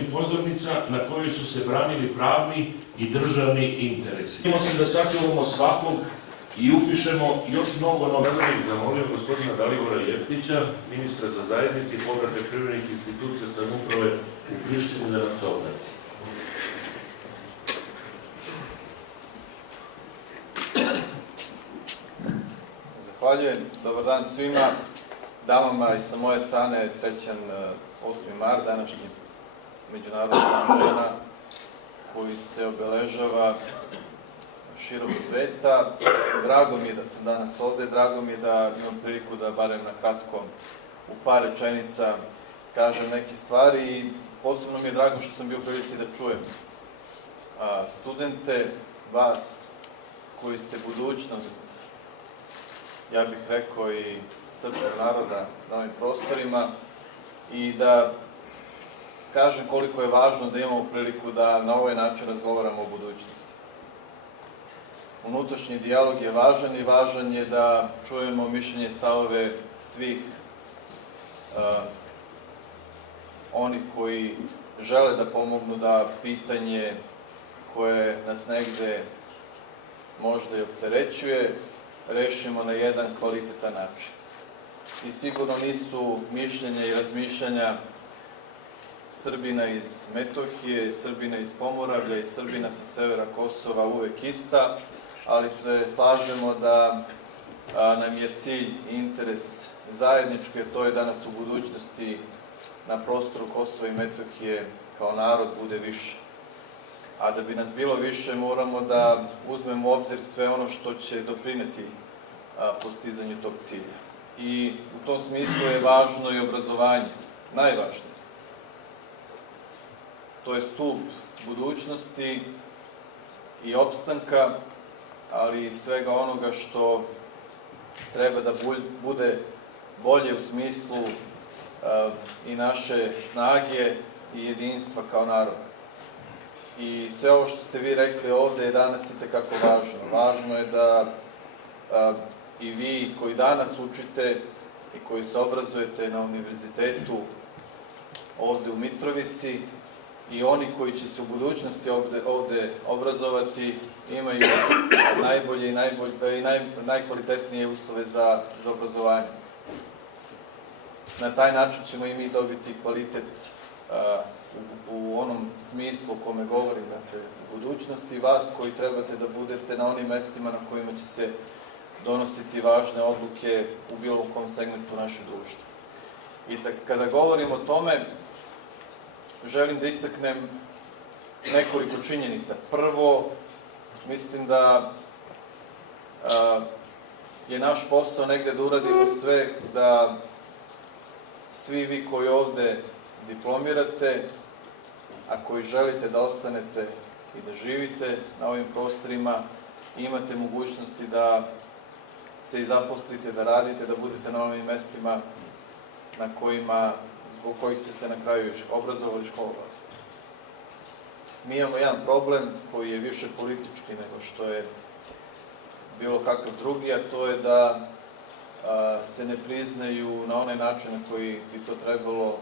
Pozornica na kojoj su se branili pravni i državni interesi. Idemo se da sačuvamo svakog i upišemo još mnogo novih. Zamolio gospodina Dalibora Jeftića, ministra za zajednici i povratak privremenih institucija samouprave u Prištini da nas obraci. Zahvaljujem. Dobar dan svima. Damama i sa moje strane srećan 8. mart, današnji Međunarodni dan žena koji se obeležava širom sveta. Drago mi je da sam danas ovde, drago mi je da imam priliku da barem na kratko u par rečenica kažem neke stvari i posebno mi je drago što sam bio u prilici da čujem studente, vas koji ste budućnost, ja bih rekao i srpskog naroda na ovim prostorima i da kažem koliko je važno da imamo priliku da na ovaj način razgovaramo o budućnosti. Unutrašnji dijalog je važan i važan je da čujemo mišljenje i stavove svih onih koji žele da pomognu da pitanje koje nas negde možda i opterećuje rešimo na jedan kvalitetan način. I sigurno nisu mišljenja i razmišljanja Srbina iz Metohije, Srbina iz Pomoravlja i Srbina sa severa Kosova uvek ista, ali se slažemo da nam je cilj i interes zajednički, a to je da nas u budućnosti na prostoru Kosova i Metohije kao narod bude više. A da bi nas bilo više moramo da uzmemo u obzir sve ono što će doprineti postizanju tog cilja. I u tom smislu je važno i obrazovanje, najvažnije. To je stup budućnosti i opstanka, ali i svega onoga što treba da bude bolje u smislu i naše snage i jedinstva kao naroda. I sve ovo što ste vi rekli ovde je danas itekako važno. Važno je da i vi koji danas učite i koji se obrazujete na univerzitetu ovde u Mitrovici i oni koji će se u budućnosti ovde obrazovati imaju najbolje i najkvalitetnije uslove za obrazovanje. Na taj način ćemo i mi dobiti kvalitet u onom smislu o kome govorim, dakle, u budućnosti, vas koji trebate da budete na onim mestima na kojima će se donositi važne odluke u bilo kom segmentu našeg društva. I kada govorim o tome, želim da istaknem nekoliko činjenica. Prvo, mislim da je naš posao negde da uradimo sve da svi vi koji ovde diplomirate, a koji želite da ostanete i da živite na ovim prostorima, imate mogućnosti da se i zaposlite, da radite, da budete na ovim mestima na kojima, zbog kojih ste se na kraju obrazovali, školovali. Mi imamo jedan problem koji je više politički nego što je bilo kakav drugi, a to je da se ne priznaju na onaj način na koji bi to trebalo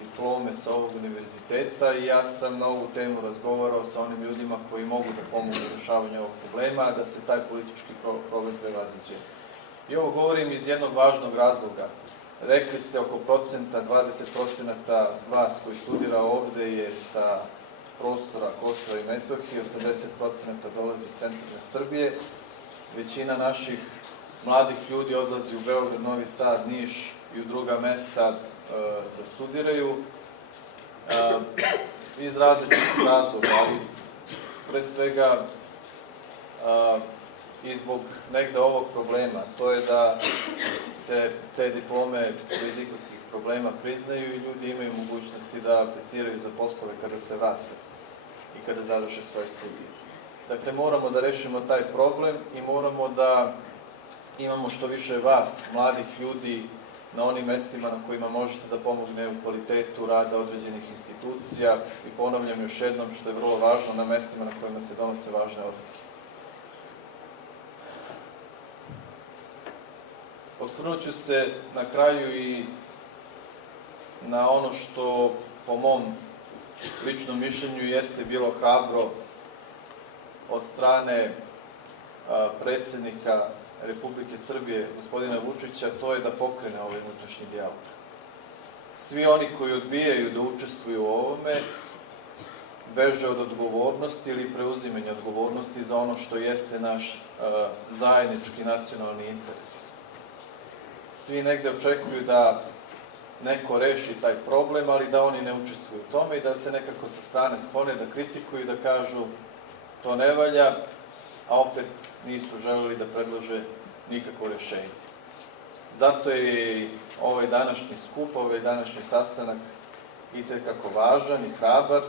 diplome sa ovog univerziteta i ja sam na ovu temu razgovarao sa onim ljudima koji mogu da pomogu u rešavanju ovog problema, da se taj politički problem prevaziđe. I ovo govorim iz jednog važnog razloga. Rekli ste oko 20% vas koji studira ovde je sa prostora Kosova i Metohije, 80% dolazi iz centralne Srbije. Većina naših mladih ljudi odlazi u Beograd, Novi Sad, Niš i u druga mesta da studiraju iz različitih razloga, ali pre svega i zbog negde ovog problema, to je da se te diplome bez ikakvih problema priznaju i ljudi imaju mogućnosti da apliciraju za poslove kada se vrate i kada završe svoje studije. Dakle, moramo da rešimo taj problem i moramo da imamo što više vas, mladih ljudi, na onim mestima na kojima možete da pomogne u kvalitetu rada određenih institucija i ponavljam još jednom što je vrlo važno, na mestima na kojima se donose važne odluke. Osvrnut ću se na kraju i na ono što po mom ličnom mišljenju jeste bilo hrabro od strane predsjednika Republike Srbije, gospodina Vučića, to je da pokrene ovaj unutrašnji dijalog. Svi oni koji odbijaju da učestvuju u ovome, beže od odgovornosti ili preuzimanja odgovornosti za ono što jeste naš zajednički nacionalni interes. Svi negde očekuju da neko reši taj problem, ali da oni ne učestvuju u tome i da se nekako sa strane sklone, da kritikuju i da kažu to ne valja, a opet nisu želeli da predlože nikakvo rešenje. Zato je i ovaj današnji skup, ovaj današnji sastanak itekako važan i hrabar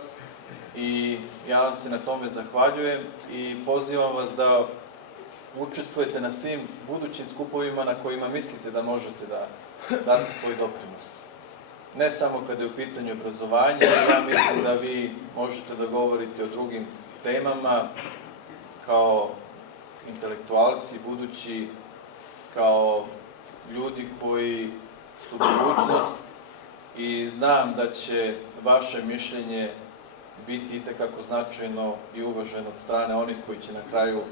i ja vam se na tome zahvaljujem i pozivam vas da učestvujete na svim budućim skupovima na kojima mislite da možete da date svoj doprinos. Ne samo kada je u pitanju obrazovanje, ja mislim da vi možete da govorite o drugim temama kao intelektualci budući, kao ljudi koji su budućnost i znam da će vaše mišljenje biti itekako značajno i uvaženo od strane onih koji će na kraju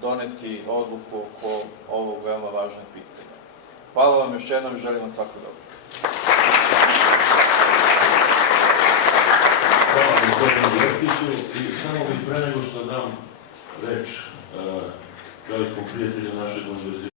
doneti odluku oko ovog veoma važnog pitanja. Hvala vam još jednom i želim vam svako dobro. Hvala gospodinu Jeftiću i samo bih pre nego što dam reč velikom prijatelju našeg univerziteta